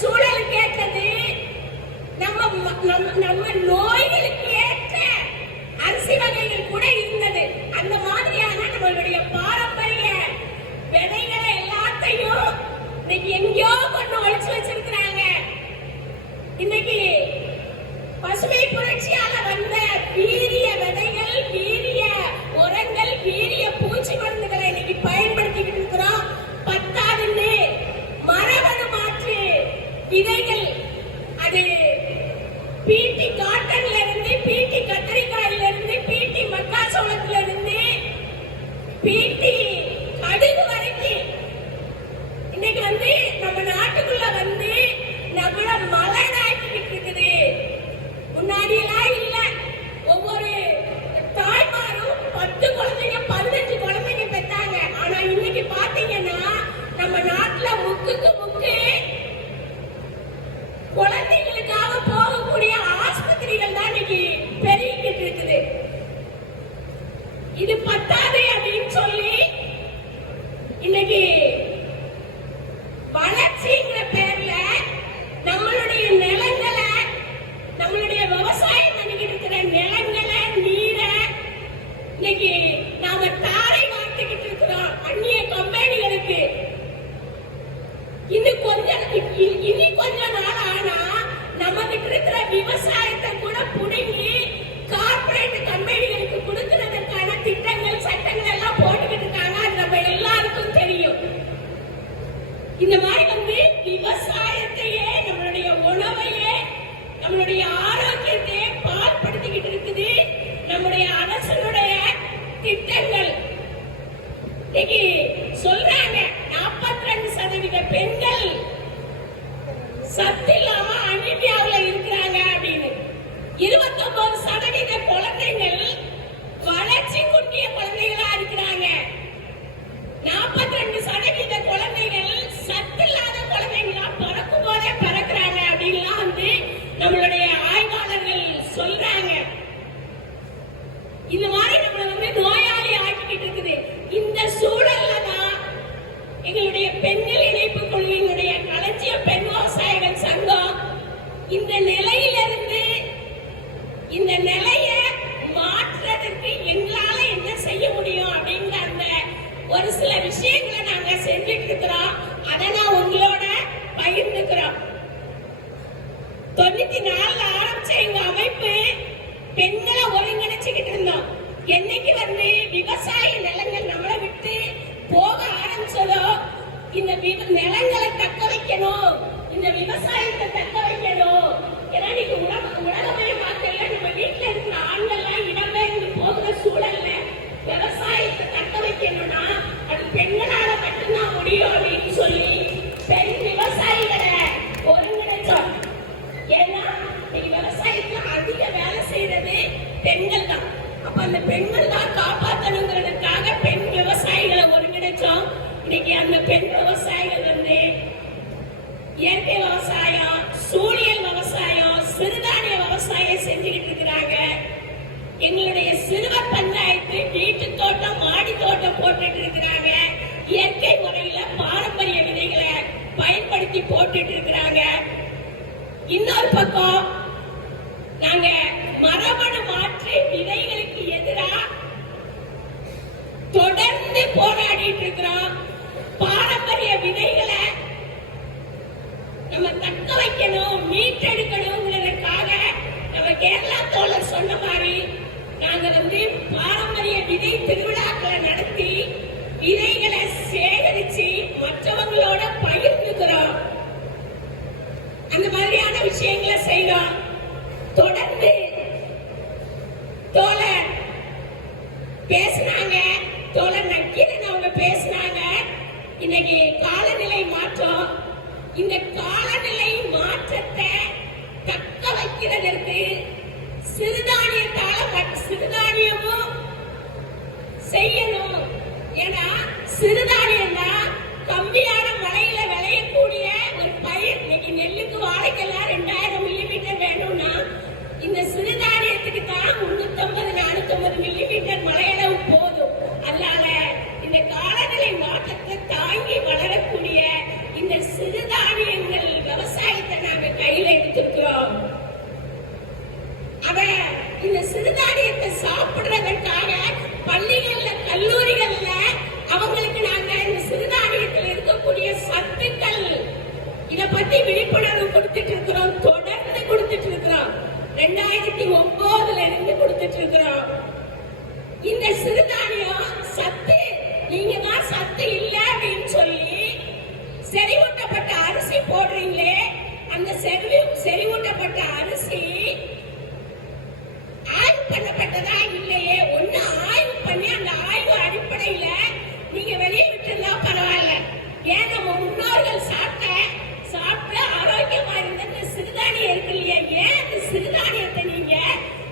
சூழலுக்கு ஏற்றது, நம்ம நோய்களுக்கு ஏற்ற அரிசி வகைகள் கூட இருந்தது. அந்த மாதிரியான நம்மளுடைய பாரம்பரிய விதைகளை எல்லாத்தையும் இன்னைக்கு எங்கேயோ கொண்டு ஒழிச்சு வச்சிருக்கிறாங்க. இன்னைக்கு பசுமை புரட்சியால வந்த வீரிய விதைகள், வீரிய உரங்கள், வீரிய பூச்சி மருந்துகளை இன்னைக்கு பயன்படுத்திக்கிட்டு இருக்கிறோம். பத்தாதுன்னு மரபணு மாற்று விதைகள், அது பீட்டி காட்டன்ல இருந்து, பீட்டி கத்திரிக்காயில இருந்து, பீட்டி மக்காச்சோளத்துல இருந்து, பீட்டி கடுகு வரைக்கும் இன்னைக்கு வந்து நம்ம நாட்டுக்குள்ள வந்து நம்மள மலடாக்கிட்டு இருக்குது. முன்னாடி எல்லாம் இல்ல. ஒவ்வொரு தாய்மாரும் 10 குழந்தைங்க 15 குழந்தைங்க பெற்றாங்க. ஆனா இன்னைக்கு பாத்தீங்கன்னா நம்ம நாட்டுல முக்குக்கு முக்கு குழந்தைகளுக்காக போகக்கூடிய ஆஸ்பத்திரிகள் தான் இன்னைக்கு பெருகிட்டு இருக்குது. இது பத்தாது அப்படின்னு சொல்லி இன்னைக்கு வளர்ச்சிங்கிற பேர்ல நம்மளுடைய நிலங்களை, நம்மளுடைய விவசாயம் பண்ணிக்கிட்டு இருக்கிற நிலங்களை, நீரை இன்னைக்கு நாம தாரை வார்த்துக்கிட்டு இருக்கிறோம் அந்நிய கம்பெனிகளுக்கு. இனி கொஞ்ச நாள் ஆனா நம்ம கிட்ட இருக்கிற விவசாயத்தை கூட புடுங்கி கார்பரேட் கம்பெனிகளுக்கு கொடுக்கிறதுக்கான திட்டங்கள், சட்டங்கள் எல்லாம் போட்டுக்கிட்டு இருக்காங்க. அது நம்ம எல்லாருக்கும் தெரியும். இந்த மாதிரி வந்து விவசாயத்தையே, நம்மளுடைய உணவையே, நம்மளுடைய ஆரோக்கியத்தையே பாழ்படுத்திக்கிட்டு இருக்குது நம்முடைய அரசனுடைய திட்டங்கள். இன்னைக்கு சொல்றாங்க 42% பெண்கள் சத்து இல்லாம அனீமியாவுல இருக்கிறாங்க அப்படின்னு. 29% குழந்தைகள் வளர்ச்சி குன்றிய குழந்தைகளா இருக்கிறாங்க. 42% குழந்தைகள் சத்து இல்லாத குழந்தைகளா பிறக்கும் போதே பிறக்கிறாங்க அப்படின்லாம் வந்து நம்மளுடைய ஆய்வாளர்கள் சொல்றாங்க. இந்த மாதிரி நம்மள வந்து நோயாளி ஆக்கிக்கிட்டு இருக்குது. இந்த சூழல்ல தான் எங்களுடைய பெண்கள் இணைப்பு குழுவினுடைய களஞ்சிய பெண் விவசாயிகள் சங்கம் இந்த நிலையிலிருந்து இந்த நிலையை மாற்றுறதுக்கு எங்களால என்ன செய்ய முடியும் அப்படிங்கிற அந்த ஒரு சில விஷயங்களை நாங்க செஞ்சுட்டு இருக்கிறோம். அதை நான் உங்களோட பகிர்ந்துக்கிறோம். 94 ஆரம்பிச்ச எங்க அமைப்பு பெண்களை ஒருங்கிணைச்சுக்கிட்டு இருந்தோம். என்னைக்கு வந்து விவசாய நிலங்கள் நம்மளை விட்டு போக ஆரம்பிச்சதோ, இந்த நிலங்களை தக்க வைக்கணும், இந்த விவசாயத்தை தக்க வைக்கணும். ஏன்னா நீங்க உலகமயமாக்கல நம்ம வீட்டுல இருக்கிற ஆண்கள்லாம் இடம்பெயர்ந்து போகிற சூழல்ல விவசாயத்தை தக்க வைக்கணும்னா அது பெண்களால மட்டும்தான் முடியும் அப்படின்னு சொல்லி பெண் விவசாயிகளை ஒருங்கிணைச்சோம். ஏன்னா இன்னைக்கு விவசாயத்துல அதிக வேலை செய்யறது பெண்கள் தான். அப்ப அந்த பெண்கள் தான் காப்பாற்றணுங்கிறதுக்காக பெண் விவசாயிகளை ஒருங்கிணைச்சோம். இன்னைக்கு அந்த பெண் விவசாயிகள் வந்து இயற்கை விவசாயம், சூழியல் விவசாயம், சிறுதானிய விவசாயம் செஞ்சுக்கிட்டு இருக்கிறாங்க. எங்களுடைய சிறுவர் பஞ்சாயத்து வீட்டு தோட்டம், மாடி தோட்டம் போட்டுட்டு இருக்கிறாங்க. இயற்கை முறையில பாரம்பரிய விதைகளை பயன்படுத்தி போட்டுட்டு இருக்கிறாங்க. இன்னொரு பக்கம் நாங்க மரபணு மாற்று விதைகளுக்கு எதிராக தொடர்ந்து போராடிட்டு இருக்கிறோம். பாரம்பரிய விதைகளை நம்ம தக்க வைக்கணும், மீட்டெடுக்கணுங்கிறதுக்காக நம்ம கேரளா தோழர் சொன்ன மாதிரி நாங்க வந்து பாரம்பரிய விதை திருவிழாக்களை நடத்தி விதைகளை சேகரிச்சு மற்றவங்களோட பகிர்ந்துக்கிறோம். அந்த மாதிரியான விஷயங்களை செய்யறோம். தொடர்ந்து தோழர் பேசினாங்க, தோழர் நக்கீரன் அவங்க பேசினாங்க. இன்னைக்கு காலநிலை மாற்றம், இந்த காலநிலை மாற்றத்தை தக்க வைக்கிறதற்கு சிறுதானியமும் செய்யணும். ஏன்னா சிறுதானியம் தான் கம்மியான மழையில விளையக்கூடிய ஒரு பயிர். இன்னைக்கு நெல்லுக்கு வாழைக்கெல்லாம் 2000 மில்லிமீட்டர் வேணும்னா இந்த சிறுதானியத்துக்கு தான் 350-450 மில்லிமீட்டர் மழையளவு போதும். அதனால இந்த காலநிலை மாற்றத்தை தாங்கி வளரக்கூடிய இந்த சிறுதானியங்கள் விவசாய சிறுதானியத்தை சாப்பிடுறதற்காக பள்ளிகள்ல கல்லூரிகள்ல அவங்களுக்கு நாங்க இந்த சிறுதானியத்தில் இருக்கக்கூடிய சத்துக்கள் இத பத்தி விழிப்புணர்வு கொடுத்துட்டு இருக்கிறோம், தொடர்ந்து கொடுத்துட்டு இருக்கிறோம். 2009 இருந்து கொடுத்துட்டு இருக்கிறோம். இந்த சிறுதானியம் சத்து, நீங்க தான் சத்து இல்ல அப்படின்னு சொல்லி செறிவூட்டப்பட்ட அரிசி போடுறீங்களே, அந்த செறிவூட்டப்பட்ட அரிசி ஆய்வு பண்ணப்பட்டதா இல்லையே, ஒண்ணு ஆய்வு பண்ணி அந்த ஆய்வு அடிப்படையில நீங்க வெளியே விட்டுருந்தா பரவாயில்ல. ஏன் நம்ம முன்னோர்கள் சாப்பிட்டு ஆரோக்கியமா இருந்த இந்த சிறுதானியம் இருக்கு இல்லையா, ஏன் அந்த சிறுதானியத்தை நீங்க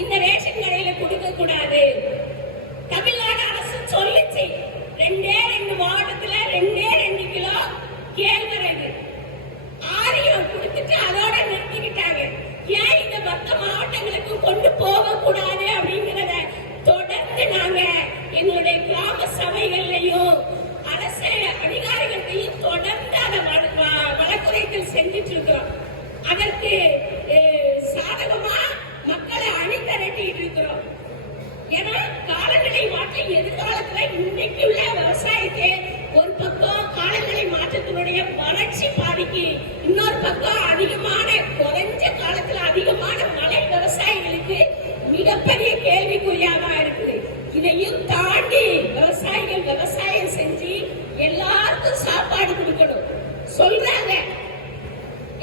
இந்த ரேஷன் கடையில கொடுக்க கூடாது? தமிழ்நாடு அரசு சொல்லிச்சு, 2 மாவட்டத்துல 2 கிலோ கேழ்வரகு ஆரியம் கொடுத்துட்டு அதோட நிறுத்திக்கிட்டாங்க. ஏன் இந்த மற்ற மாவட்டங்களுக்கு கொண்டு போக கூடாது அப்படிங்கிறத தொடர்ந்து நாங்க எங்களுடைய கிராம சபைகள்லையும் அரசு அதிகாரிகளையும் தொடர்ந்து அதை வழக்குரைகள் செஞ்சிட்டு இருக்கிறோம். அதற்கு சாதகமா மக்களை அணிதிரட்டிட்டு இருக்கிறோம். ஏன்னா காலநிலை மாற்றம் எதிர்காலத்துல இன்னைக்கு உள்ள விவசாயத்தை ஒரு பக்கம் காலநிலை மாற்றத்தினுடைய வறட்சி பாதிக்கு, இன்னொரு பக்கம் அதிகமான குறைஞ்ச காலத்துல அதிகமான மழை விவசாயிகளுக்கு மிகப்பெரிய கேள்விக்குறியாதான் இருக்குது. இதையும் தாண்டி விவசாயிகள் விவசாயம் செஞ்சு எல்லாருக்கும் சாப்பாடு கொடுக்கணும் சொல்றாங்க.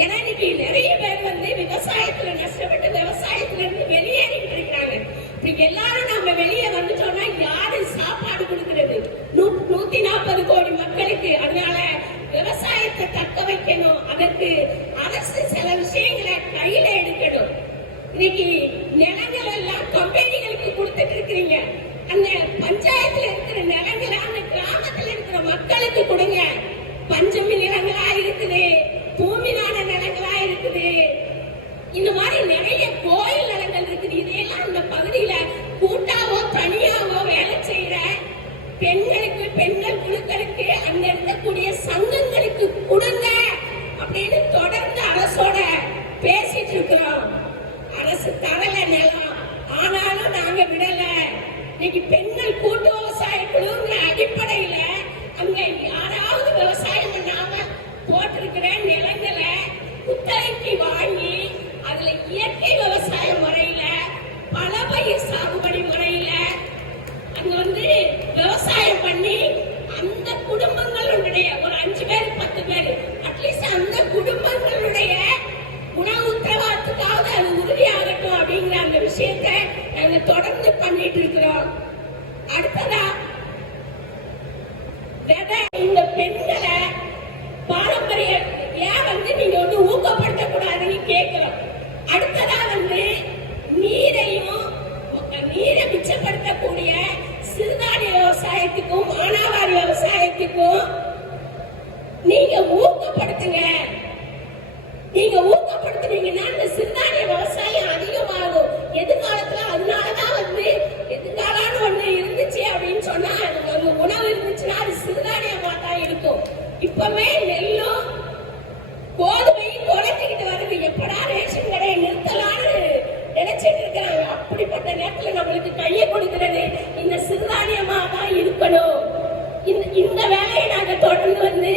ஏன்னா இன்னைக்கு நிறைய பேர் விவசாயத்துல நஷ்டப்பட்டு விவசாயத்துல இருந்து வெளியேறிட்டு இருக்காங்க. இப்ப எல்லாரும் நம்ம வெளியே வந்துட்டோம்னா யாரு சாப்பாடு கொடுக்கிறது? 140 கோடி மக்களுக்கு. அதனால விவசாயத்தை தக்க வைக்கணும். அதற்கு அரசு சில விஷயங்களை கையில எடுக்கணும். இன்னைக்கு நிலங்கள் எல்லாம் கம்பெனிகளுக்கு கொடுத்துட்டு இருக்கிறீங்க. அந்த பஞ்சாயத்துல இருக்கிற நிலங்களை அந்த கிராமத்துல இருக்கிற மக்களுக்கு கொடுங்க. பஞ்சமி நிலங்களா இருக்குது, பூமிதான நிலங்களா இருக்குது, இந்த மாதிரி நிறைய கோயில் நிலங்கள் இருக்குது. இதையெல்லாம் அந்த பகுதியில கூட்டாவோ தனியாவோ வேலை செய்யற பெண்களுக்கு, பெண்கள் குழுக்களுக்கு, அங்க இருக்கக்கூடிய சங்கங்களுக்கு கொடுங்க அப்படின்னு தொடர்ந்து அரசோட பேசிட்டு இருக்கிறோம். அரசு தரல நிலம், ஆனாலும் நாங்க விடல. இன்னைக்கு பெண்கள் கூட்டு விவசாய குழுங்கிற அடிப்படையில அங்க யாராவது விவசாயம் பண்ணாம போட்டிருக்கிற நிலங்களை குத்தகைக்கு வாங்கி அதுல இயற்கை விவசாய முறையில பல பயிர் சாகுபடி முறையில அங்க விவசாயம் பண்ணி அந்த குடும்பங்களுடைய ஒரு 5 பேர் 10 பேர் அட்லீஸ்ட் அந்த குடும்பங்களுடைய உணவு உத்தரவாதத்துக்காவது அது உறுதியாகட்டும் அப்படிங்கிற அந்த விஷயத்தை நாங்க தொடர்ந்து பண்ணிட்டு இருக்கிறோம். அடுத்ததா இந்த பெண்களை பாரம்பரிய ஏன் நீங்க ஊக்கப்படுத்த கூடாதுன்னு கேட்கிறோம். அடுத்ததா நீரை மிச்சப்படுத்தக்கூடிய சிறுதானிய விவசாயத்துக்கும் மானாவாரி விவசாயத்துக்கும் நீங்க ஊக்கப்படுத்துங்க. நீங்க ஊக்கப்படுத்துனீங்கன்னா இந்த சிறுதானிய விவசாயம் அதிகமாகும். எதிர்காலத்துல அதனாலதான் எதிர்காலம் ஒண்ணு இருந்துச்சு அப்படின்னு சொன்னா ஒரு உணவு இருந்துச்சுன்னா அது சிறுதானியமா தான் இருக்கும். இப்பவே நெல்லும் கோதுமையும் குறைஞ்சிக்கிட்டு வருது. எப்படா ரேஷன் கடையை நிறுத்தலான்னு நினைச்சிட்டு இருக்கிறாங்க. அப்படிப்பட்ட நேரத்துல நம்மளுக்கு கையை கொடுக்கிறது இந்த சிறுதானியமா தான் இருக்கணும். இந்த வேலையை நாங்க தொடர்ந்து